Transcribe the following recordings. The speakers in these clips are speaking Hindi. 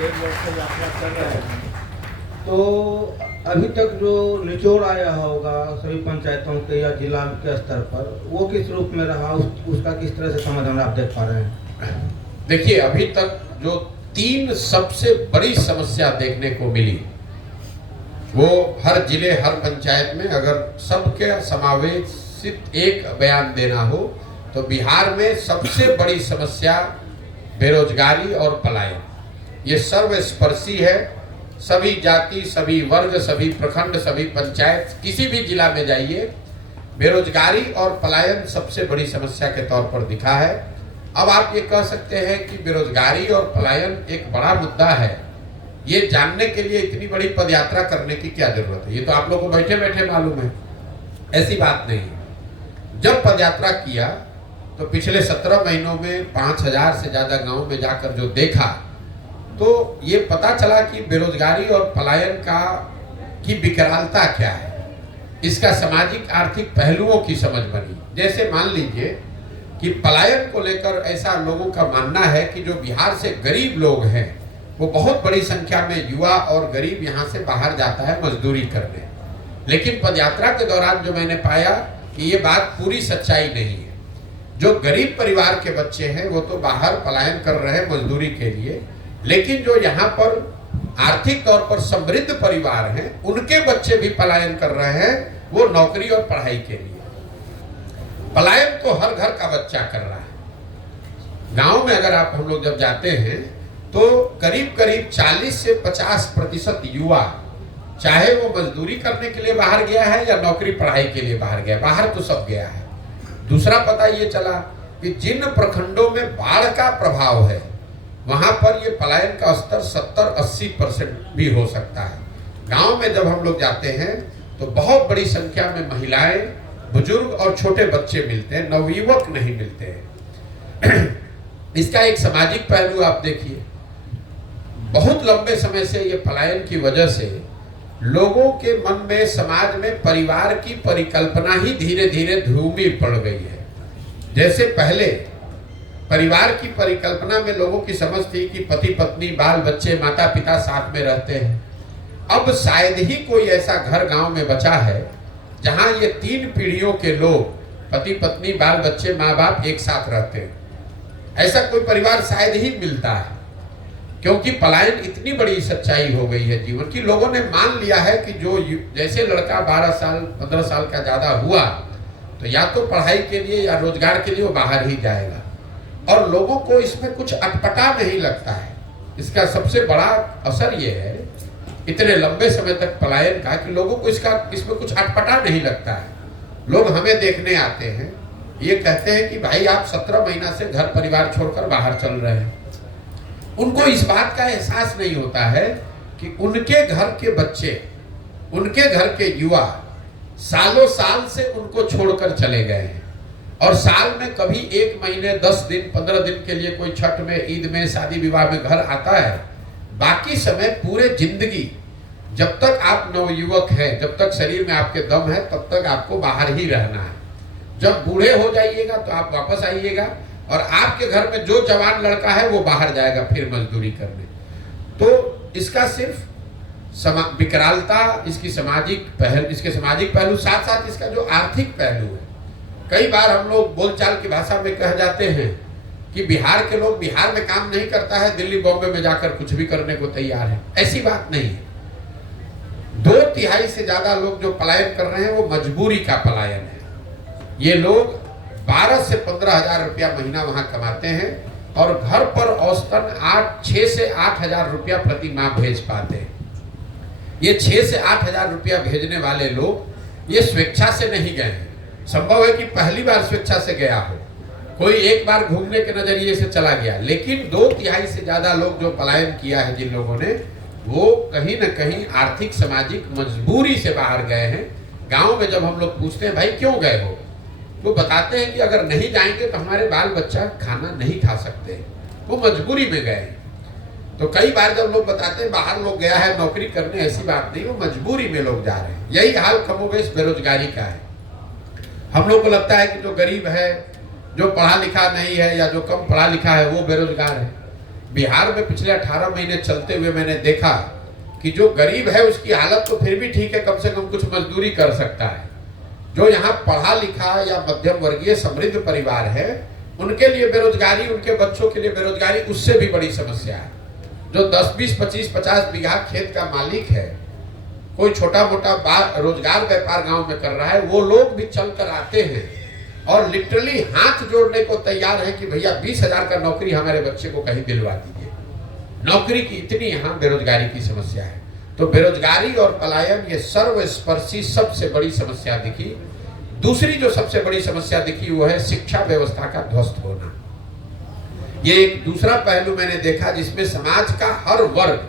1.5 वर्ष से यात्रा कर रहे हैं, तो अभी तक जो निचोड़ आया होगा सभी पंचायतों के या जिला के स्तर पर, वो किस रूप में रहा, उसका किस तरह से समाधान आप देख पा रहे हैं? देखिए, अभी तक जो 3 सबसे बड़ी समस्या देखने को मिली, वो हर जिले हर पंचायत में अगर सबके समावेशित एक बयान देना हो तो बिहार में सबसे बड़ी समस्या बेरोजगारी और पलायन। ये सर्वस्पर्शी है। सभी जाति, सभी वर्ग, सभी प्रखंड, सभी पंचायत, किसी भी जिला में जाइए, बेरोजगारी और पलायन सबसे बड़ी समस्या के तौर पर दिखा है। अब आप ये कह सकते हैं कि बेरोजगारी और पलायन एक बड़ा मुद्दा है, ये जानने के लिए इतनी बड़ी पदयात्रा करने की क्या जरूरत है? ये तो आप लोगों को बैठे बैठे मालूम है। ऐसी बात नहीं है। जब पदयात्रा किया तो पिछले 17 महीनों में 5000 से ज्यादा गांव में जाकर जो देखा, तो ये पता चला कि बेरोजगारी और पलायन की विकरालता क्या है, इसका सामाजिक आर्थिक पहलुओं की समझ बनी। जैसे मान लीजिए कि पलायन को लेकर ऐसा लोगों का मानना है कि जो बिहार से गरीब लोग हैं, वो बहुत बड़ी संख्या में युवा और गरीब यहाँ से बाहर जाता है मजदूरी करने। लेकिन पदयात्रा के दौरान जो मैंने पाया कि ये बात पूरी सच्चाई नहीं है। जो गरीब परिवार के बच्चे हैं वो तो बाहर पलायन कर रहे हैं मजदूरी के लिए, लेकिन जो यहाँ पर आर्थिक तौर पर समृद्ध परिवार हैं, उनके बच्चे भी पलायन कर रहे हैं, वो नौकरी और पढ़ाई के लिए। पलायन तो हर घर का बच्चा कर रहा है। गांव में अगर आप हम लोग जब जाते हैं तो करीब करीब 40 से 50% युवा, चाहे वो मजदूरी करने के लिए बाहर गया है या नौकरी पढ़ाई के लिए बाहर गया, बाहर तो सब गया है। दूसरा पता ये चला कि जिन प्रखंडों में बाढ़ का प्रभाव है, वहां पर ये पलायन का स्तर 70-80% भी हो सकता है। गांव में जब हम लोग जाते हैं तो बहुत बड़ी संख्या में महिलाएं, बुजुर्ग और छोटे बच्चे मिलते हैं, नवयुवक नहीं मिलते हैं। इसका एक सामाजिक पहलू आप देखिए। बहुत लंबे समय से ये पलायन की वजह से लोगों के मन में, समाज में परिवार की परिकल्पना ही धीरे धीरे ध्रुवी पड़ गई है। जैसे पहले परिवार की परिकल्पना में लोगों की समझ थी कि पति पत्नी, बाल बच्चे, माता पिता साथ में रहते हैं। अब शायद ही कोई ऐसा घर गांव में बचा है जहां ये 3 पीढ़ियों के लोग, पति पत्नी, बाल बच्चे, माँ बाप एक साथ रहते हैं। ऐसा कोई परिवार शायद ही मिलता है, क्योंकि पलायन इतनी बड़ी सच्चाई हो गई है जीवन की। लोगों ने मान लिया है कि जो जैसे लड़का 12 साल 15 साल का ज्यादा हुआ तो या तो पढ़ाई के लिए या रोजगार के लिए वो बाहर ही जाएगा, और लोगों को इसमें कुछ अटपटा नहीं लगता है। इसका सबसे बड़ा असर ये है इतने लंबे समय तक पलायन का, कि लोगों को इसमें कुछ अटपटा नहीं लगता है। लोग हमें देखने आते हैं, ये कहते हैं कि भाई आप 17 महीना से घर परिवार छोड़कर बाहर चल रहे हैं। उनको इस बात का एहसास नहीं होता है कि उनके घर के बच्चे, उनके घर के युवा सालों साल से उनको छोड़कर चले गए हैं, और साल में कभी 1 महीने 10 दिन 15 दिन के लिए कोई छठ में, ईद में, शादी विवाह में घर आता है। बाकी समय पूरे जिंदगी, जब तक आप नवयुवक हैं, जब तक शरीर में आपके दम है, तब तक आपको बाहर ही रहना है। जब बूढ़े हो जाइएगा तो आप वापस आइएगा, और आपके घर में जो जवान लड़का है वो बाहर जाएगा फिर मजदूरी करने। तो इसका सिर्फ विकरालता, इसके सामाजिक पहलू, साथ साथ इसका जो आर्थिक पहलू है। कई बार हम लोग बोलचाल की भाषा में कह जाते हैं कि बिहार के लोग बिहार में काम नहीं करता है, दिल्ली बॉम्बे में जाकर कुछ भी करने को तैयार है। ऐसी बात नहीं है। 2/3 से ज्यादा लोग जो पलायन कर रहे हैं वो मजबूरी का पलायन है। ये लोग 12 से 15 हजार रुपया महीना वहां कमाते हैं, और घर पर औसतन 6 से 8 हजार रुपया प्रति माह भेज पाते हैं। ये 6 से 8 हजार रुपया भेजने वाले लोग ये स्वेच्छा से नहीं गए हैं। संभव है कि पहली बार स्वेच्छा से गया हो, कोई एक बार घूमने के नजरिए से चला गया, लेकिन 2/3 से ज्यादा लोग जो पलायन किया है जिन लोगों ने, वो कहीं न कहीं आर्थिक सामाजिक मजबूरी से बाहर गए हैं। गांव में जब हम लोग पूछते हैं भाई क्यों गए हो, तो बताते हैं कि अगर नहीं जाएंगे तो हमारे बाल बच्चा खाना नहीं खा सकते, वो मजबूरी में गए। तो कई बार जब लोग बताते हैं बाहर लोग गया है नौकरी करने, ऐसी बात नहीं, वो मजबूरी में लोग जा रहे हैं। यही हाल कमोबेश बेरोजगारी का है। हम लोग को लगता है कि जो गरीब है, जो पढ़ा लिखा नहीं है, या जो कम पढ़ा लिखा है, वो बेरोजगार है। बिहार में पिछले 18 महीने चलते हुए मैंने देखा कि जो गरीब है उसकी हालत तो फिर भी ठीक है, कम से कम कुछ मजदूरी कर सकता है। जो यहाँ पढ़ा लिखा या मध्यम वर्गीय समृद्ध परिवार है, उनके लिए बेरोजगारी, उनके बच्चों के लिए बेरोजगारी उससे भी बड़ी समस्या है। जो 10, 20, 25, 50 बीघा खेत का मालिक है, कोई छोटा मोटा रोजगार व्यापार गांव में कर रहा है, वो लोग भी चल कर आते हैं और लिटरली हाथ जोड़ने को तैयार है कि भैया 20,000 का नौकरी हमारे बच्चे को कहीं दिलवा दीजिए। नौकरी की इतनी यहाँ बेरोजगारी की समस्या है। तो बेरोजगारी और पलायन ये सर्वस्पर्शी सबसे बड़ी समस्या दिखी। दूसरी जो सबसे बड़ी समस्या दिखी वो है शिक्षा व्यवस्था का ध्वस्त होना। ये एक दूसरा पहलू मैंने देखा जिसमें समाज का हर वर्ग,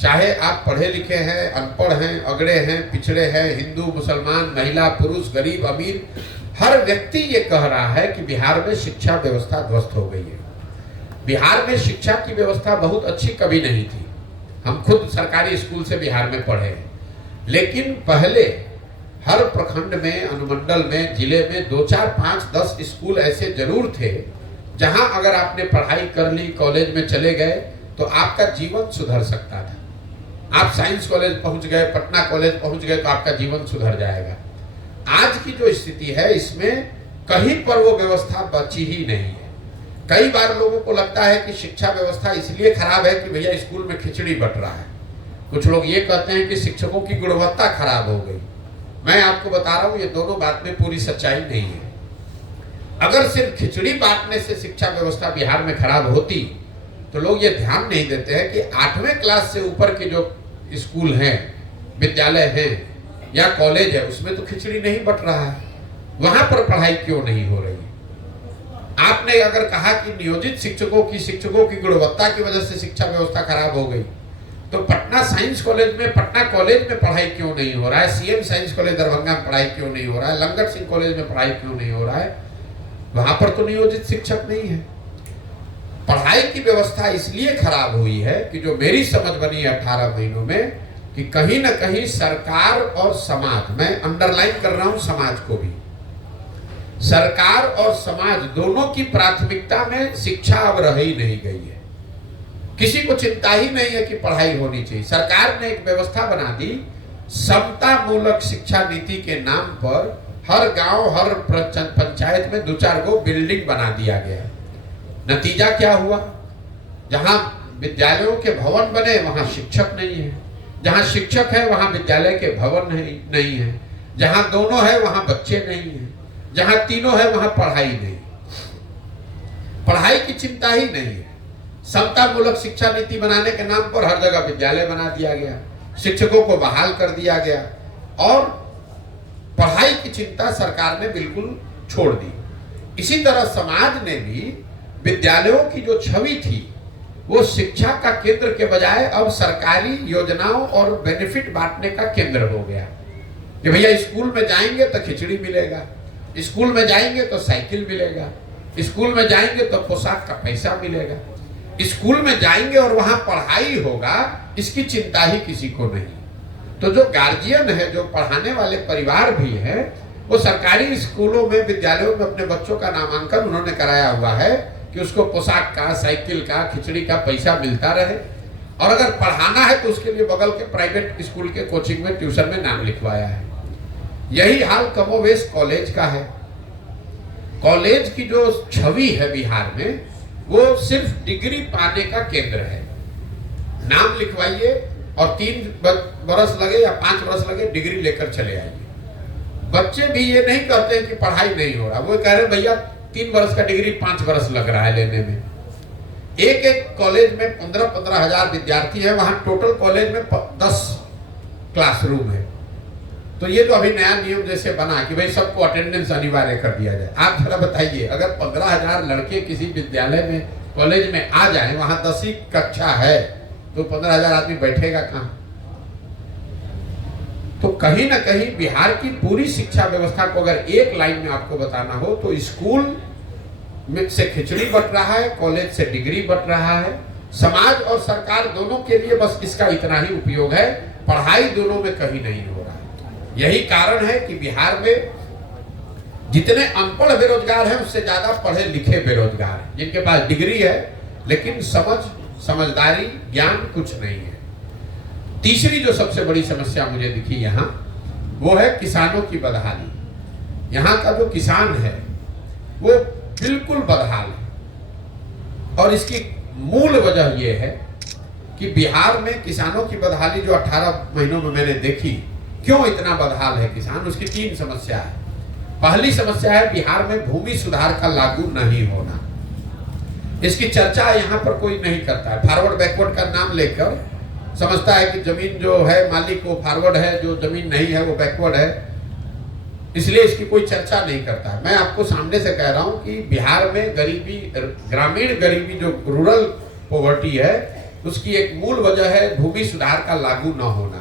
चाहे आप पढ़े लिखे हैं, अनपढ़ हैं, अगड़े हैं, पिछड़े हैं, हिंदू, मुसलमान, महिला, पुरुष, गरीब, अमीर, हर व्यक्ति ये कह रहा है कि बिहार में शिक्षा व्यवस्था ध्वस्त हो गई है। बिहार में शिक्षा की व्यवस्था बहुत अच्छी कभी नहीं थी। हम खुद सरकारी स्कूल से बिहार में पढ़े हैं, लेकिन पहले हर प्रखंड में, अनुमंडल में, जिले में 2, 4, 5, 10 स्कूल ऐसे जरूर थे जहां अगर आपने पढ़ाई कर ली, कॉलेज में चले गए तो आपका जीवन सुधर सकता था। आप साइंस कॉलेज पहुंच गए, पटना कॉलेज पहुंच गए तो आपका जीवन सुधर जाएगा। आज की जो स्थिति है इसमें कहीं पर वो व्यवस्था बची ही नहीं है। कई बार लोगों को लगता है कि शिक्षा व्यवस्था इसलिए खराब है कि भैया स्कूल में खिचड़ी बट रहा है। कुछ लोग ये कहते हैं कि शिक्षकों की गुणवत्ता खराब हो गई। मैं आपको बता रहा हूं ये दोनों बात में पूरी सच्चाई नहीं है। अगर सिर्फ खिचड़ी बांटने से शिक्षा व्यवस्था बिहार में खराब होती तो लोग ये ध्यान नहीं देते हैं कि 8वें क्लास से ऊपर के जो स्कूल हैं, विद्यालय हैं या कॉलेज है, उसमें तो खिचड़ी नहीं बट रहा है। वहां पर पढ़ाई क्यों नहीं हो रही? आपने अगर कहा कि नियोजित शिक्षकों की गुणवत्ता की वजह से शिक्षा व्यवस्था खराब हो गई, तो पटना साइंस कॉलेज में, पटना कॉलेज में पढ़ाई क्यों नहीं हो रहा है? सीएम साइंस कॉलेज दरभंगा में पढ़ाई क्यों नहीं हो रहा है? लंगट सिंह कॉलेज में पढ़ाई क्यों नहीं हो रहा है? वहां पर तो नियोजित शिक्षक नहीं है। पढ़ाई की व्यवस्था इसलिए खराब हुई है कि जो मेरी समझ बनी 18 महीनों में, कि कहीं ना कहीं सरकार और समाज, मैं अंडरलाइन कर रहा हूं समाज को भी, सरकार और समाज दोनों की प्राथमिकता में शिक्षा अब रह ही नहीं गई है। किसी को चिंता ही नहीं है कि पढ़ाई होनी चाहिए। सरकार ने एक व्यवस्था बना दी, समता मूलक शिक्षा नीति के नाम पर हर गांव, हर पंचायत में 2-4 गो बिल्डिंग बना दिया गया। नतीजा क्या हुआ? जहां विद्यालयों के भवन बने वहां शिक्षक नहीं है, जहां शिक्षक है वहां विद्यालय के भवन नहीं है, जहां दोनों है वहां बच्चे नहीं है, जहां तीनों है वहां पढ़ाई नहीं। पढ़ाई की चिंता ही नहीं है। समता मूलक शिक्षा नीति बनाने के नाम पर हर जगह विद्यालय बना दिया गया, शिक्षकों को बहाल कर दिया गया और पढ़ाई की चिंता सरकार ने बिल्कुल छोड़ दी। इसी तरह समाज ने भी विद्यालयों की जो छवि थी वो शिक्षा का केंद्र के बजाय अब सरकारी योजनाओं और बेनिफिट बांटने का केंद्र हो गया कि भैया स्कूल में जाएंगे तो खिचड़ी मिलेगा, स्कूल में जाएंगे तो साइकिल मिलेगा, स्कूल में जाएंगे तो पोशाक का पैसा मिलेगा, स्कूल में जाएंगे और वहां पढ़ाई होगा, इसकी चिंता ही किसी को नहीं। तो जो गार्जियन है, जो पढ़ाने वाले परिवार भी है, वो सरकारी स्कूलों में, विद्यालयों में अपने बच्चों का नामांकन उन्होंने कराया हुआ है कि उसको पोशाक का, साइकिल का, खिचड़ी का पैसा मिलता रहे। और अगर पढ़ाना है तो उसके लिए बगल के प्राइवेट स्कूल के कोचिंग में, ट्यूशन में नाम लिखवाया है। यही हाल कमोवेश कॉलेज का है। कॉलेज की जो छवि है बिहार में, वो सिर्फ डिग्री पाने का केंद्र है। नाम लिखवाइए और 3 बरस लगे या 5 बरस लगे, डिग्री लेकर चले आइए। बच्चे भी ये नहीं कहते हैं कि पढ़ाई नहीं हो रहा, वो कह रहे भैया 3 बरस का डिग्री 5 बरस लग रहा है लेने में। एक कॉलेज में 15-15 हजार विद्यार्थी है, वहां टोटल कॉलेज में 10 क्लासरूम है। तो ये जो अभी नया नियम जैसे बना कि भाई सबको अटेंडेंस अनिवार्य कर दिया जाए, आप जरा बताइए, अगर 15,000 लड़के किसी विद्यालय में, कॉलेज में आ जाए, वहां 10वीं कक्षा है, तो 15,000 आदमी बैठेगा कहां? तो कहीं ना कहीं बिहार की पूरी शिक्षा व्यवस्था को अगर एक लाइन में आपको बताना हो तो स्कूल में से खिचड़ी बट रहा है, कॉलेज से डिग्री बट रहा है। समाज और सरकार दोनों के लिए बस इसका इतना ही उपयोग है, पढ़ाई दोनों में कहीं नहीं हो रहा है। यही कारण है कि बिहार में जितने अनपढ़ बेरोजगार हैं उससे ज्यादा पढ़े लिखे बेरोजगार हैं, जिनके पास डिग्री है लेकिन समझ समझदारी, ज्ञान कुछ नहीं है। तीसरी जो सबसे बड़ी समस्या मुझे दिखी यहाँ, वो है किसानों की बदहाली। यहाँ का जो किसान है वो बिल्कुल बदहाल है, और इसकी मूल वजह यह है कि बिहार में किसानों की बदहाली जो 18 महीनों में मैंने देखी, क्यों इतना बदहाल है किसान, उसकी 3 समस्या है। पहली समस्या है बिहार में भूमि सुधार का लागू नहीं होना। इसकी चर्चा यहाँ पर कोई नहीं करता है। फॉरवर्ड बैकवर्ड का नाम लेकर समझता है कि जमीन जो है मालिक वो फॉरवर्ड है, जो जमीन नहीं है वो बैकवर्ड है, इसलिए इसकी कोई चर्चा नहीं करता है। मैं आपको सामने से कह रहा हूं कि बिहार में गरीबी, ग्रामीण गरीबी जो रूरल पॉवर्टी है, उसकी एक मूल वजह है भूमि सुधार का लागू न होना।